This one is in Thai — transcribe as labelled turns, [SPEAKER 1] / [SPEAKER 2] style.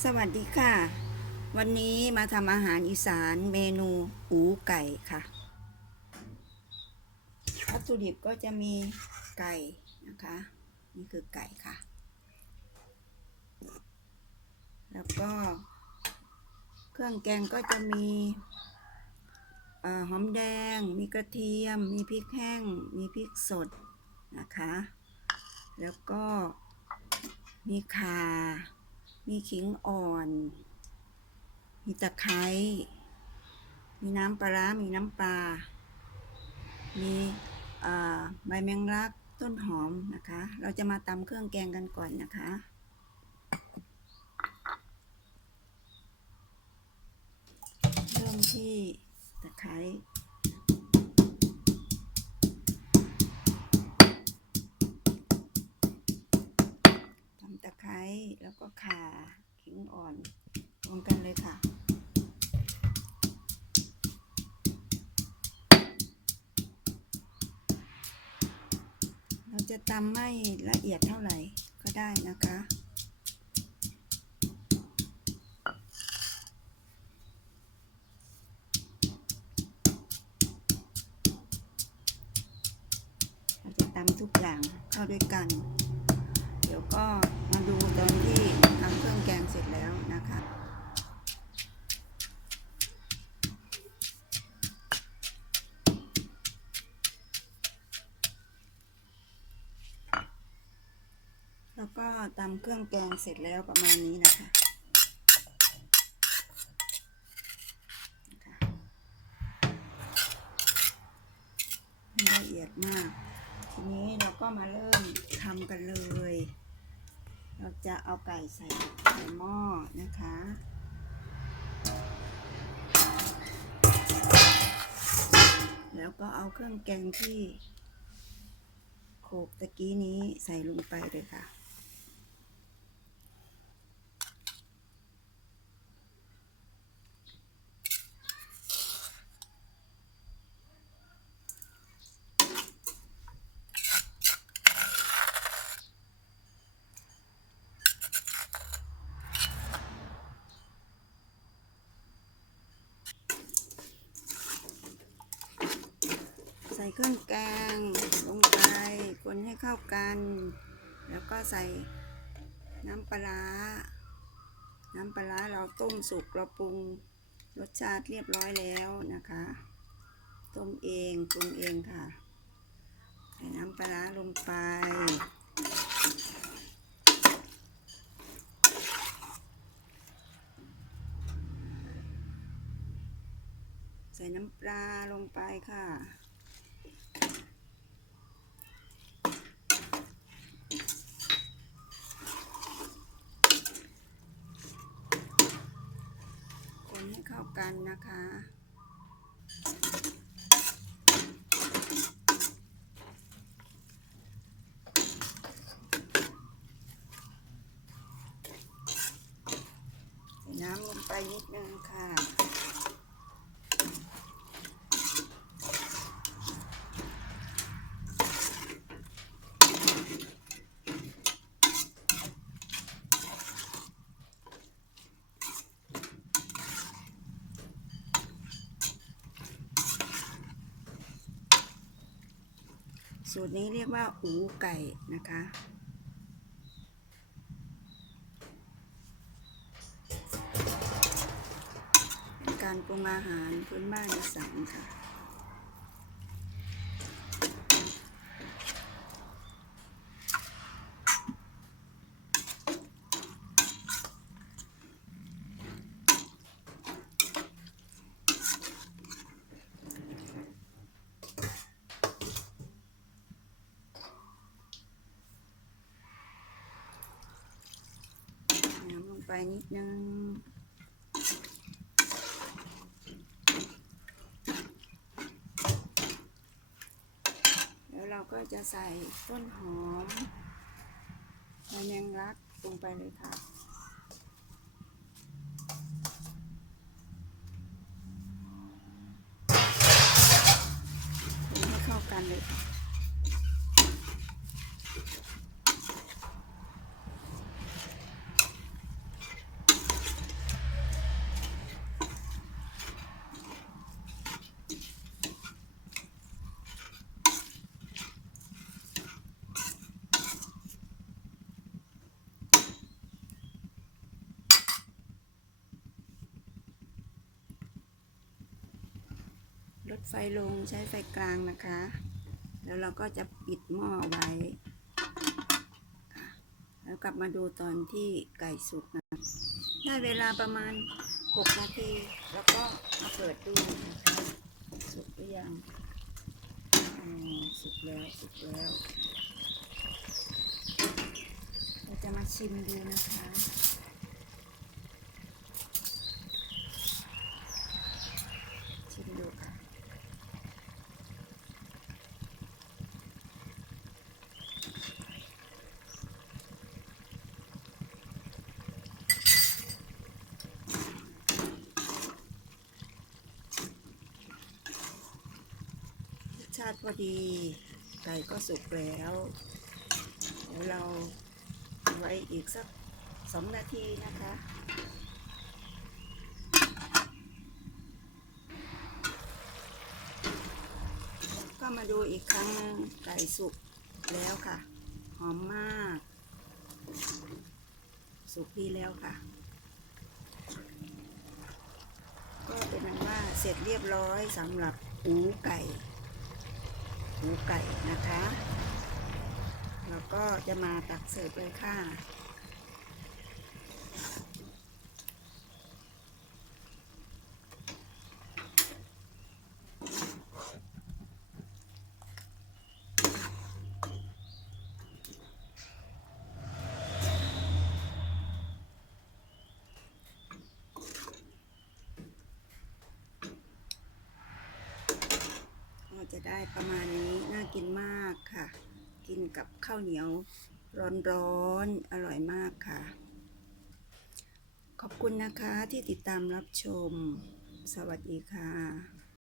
[SPEAKER 1] สวัสดีค่ะ วันนี้มาทำอาหารอีสานเมนูอูไก่ค่ะวัตถุดิบก็จะมีไก่นะคะ นี่คือไก่ค่ะ แล้วก็ เครื่องแกงก็จะมีอหอมแดง มีกระเทียม มีพริกแห้ง มีพริกสดนะคะ แล้วก็มีข่า มีขิงอ่อน มีตะไคร้มีน้ำปลาร้ามีน้ำปลา มีใบแมงลักต้นหอมนะคะ เราจะมาตำเครื่องแกงกันก่อนนะคะ เริ่มที่ตะไคร้ อนรวมกันเลยค่ะ เราจะตำไม่ละเอียดเท่าไหร่ก็ได้นะคะเราจะตำทุกอย่างเข้าด้วยกัน เดี๋ยวก็มาดูตอนที่ แกงเสร็จแล้วนะคะแล้วก็ตำเครื่องแกงเสร็จแล้วประมาณนี้นะคะละเอียดมาก ทีนี้เราก็มาเริ่มทำกันเลย เราจะเอาไก่ใส่ในหม้อนะคะแล้วก็เอาเครื่องแกงที่โขลกตะกี้นี้ใส่ลงไปเลยค่ะ ส่เครื่องแกงลงไปคนให้เข้ากัน แล้วก็ใส่น้ำปลา น้ำปลาเราต้มสุกเราปรุงรสชาติเรียบร้อยแล้วนะคะ ต้มเองปรุงเองค่ะ ใส่น้ำปลาลงไป ใส่น้ำปลาลงไปค่ะ คนให้เข้า กันนะคะใส่น้ำลงไปนิดนึงค่ะ สูตรนี้เรียกว่าอูไก่นะคะ เป็นการปรุงอาหารพื้นบ้านอีสานค่ะ น้ำลง ไปนิดนึงแล้วเราก็จะใส่ต้นหอมใบแมงลักลงไปเลยค่ะคนให้เข้ากันเลยค่ะ ลดไฟลงใช้ไฟกลางนะคะ แล้วเราก็จะปิดหม้อไว้ แล้วกลับมาดูตอนที่ไก่สุกนะ ได้เวลาประมาณ 6 นาที แล้วก็มาเปิดดูนะคะสุกหรือยังอ๋อสุกแล้วสุกแล้ว เราจะมาชิมดูนะคะ ชิมดูค่ะ รสชาติพอดี ไก่ก็สุกแล้วเดี๋ยวเราไว้อีกสักสองนาทีนะคะก็มาดูอีกครั้งนึงไก่สุกแล้วค่ะ หอมมาก สุกดีแล้วค่ะ ก็เป็นอันว่าเสร็จเรียบร้อยสำหรับหูไก่ หูไก่นะคะ แล้วก็จะมาตักเสิร์ฟเลยค่ะ จะได้ประมาณนี้น่ากินมากค่ะ กินกับข้าวเหนียวร้อนๆอร่อยมากค่ะ ขอบคุณนะคะที่ติดตามรับชม สวัสดีค่ะ